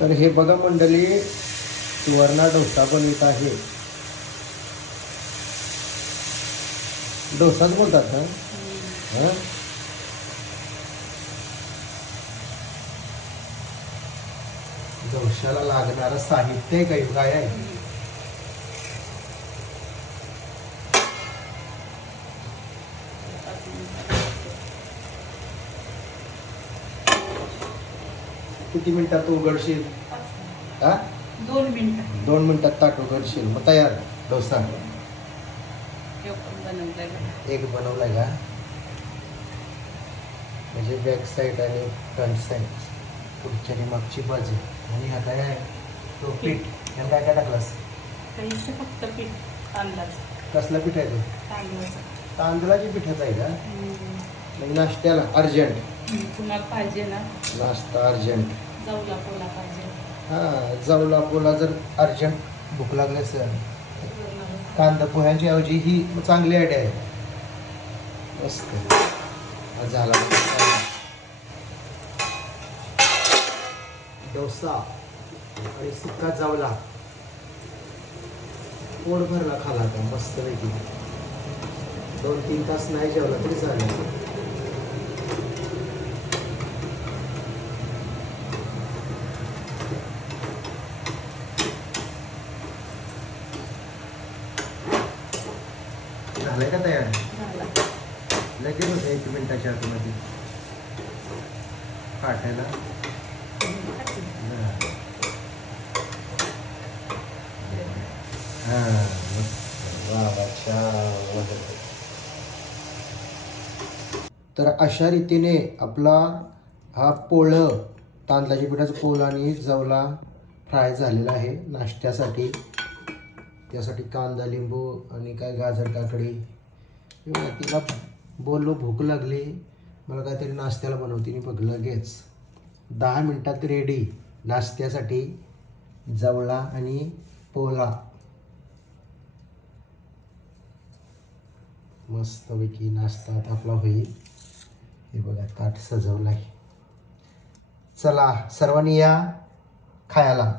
तर हे बघा मंडळी, सुवर्णा डोसा बनवित आहे. डोसाच बोलतात ना? हां, डोशाला लागणारं साहित्य काही काय आहे? किती मिनिटात उघडशील? हा, 2 मिनिटं 2 मिनिटात ताट उघडशील. मग तयार डोसा. एक बनवलाय का? म्हणजे बॅक साईड आणि फ्रंट साईड, पुढची आणि मागची बाजू. आणि हा काय आहे? तो पीठ. याला काय काय टाकलास? काहीच फक्त पीठ तांदळाचं. कसलं पीठ आहे तो? तांदळाचं. तांदळाची पिठाचं आहे का? म्हणजे नाश्त्याला अर्जंट. तुम्हाला पाहिजे ना नाश्ता अर्जंट. जाऊला पोला पाहिजे. हां, जाऊला पोला जर अर्जंट भूक लागली असेल, कांदा पोह्यांची ऐवजी ही चांगली आयडिया आहे. मस्त. हा झाला डोसा आणि सुक्का जावला. पोट भरला खाला का मस्तपैकी. 2-3 तास नाही जेवला तरी चालेल. झालंय का तयार? झाला. लगेच होतं 1 मिनिटाच्या आतमध्ये काटायला. हां, तर अशा रीतीने आपला हा पोळं, तांदळाच्या पिठाचं पोळं आणि जवला फ्राय झालेला आहे नाश्त्यासाठी. त्यासाठी कांदा, लिंबू आणि काय गाजर, काकडी. तिला बोललो भूक लागली, मला काहीतरी नाश्त्याला बनवते. बघ लगेच 10 मिनिटात रेडी नाश्त्यासाठी जवळा आणि पोला. मस्तपैकी नाश्ता आता आपला होईल. हे बघा ताट सजवलं आहे. चला सर्वांनी या खायला.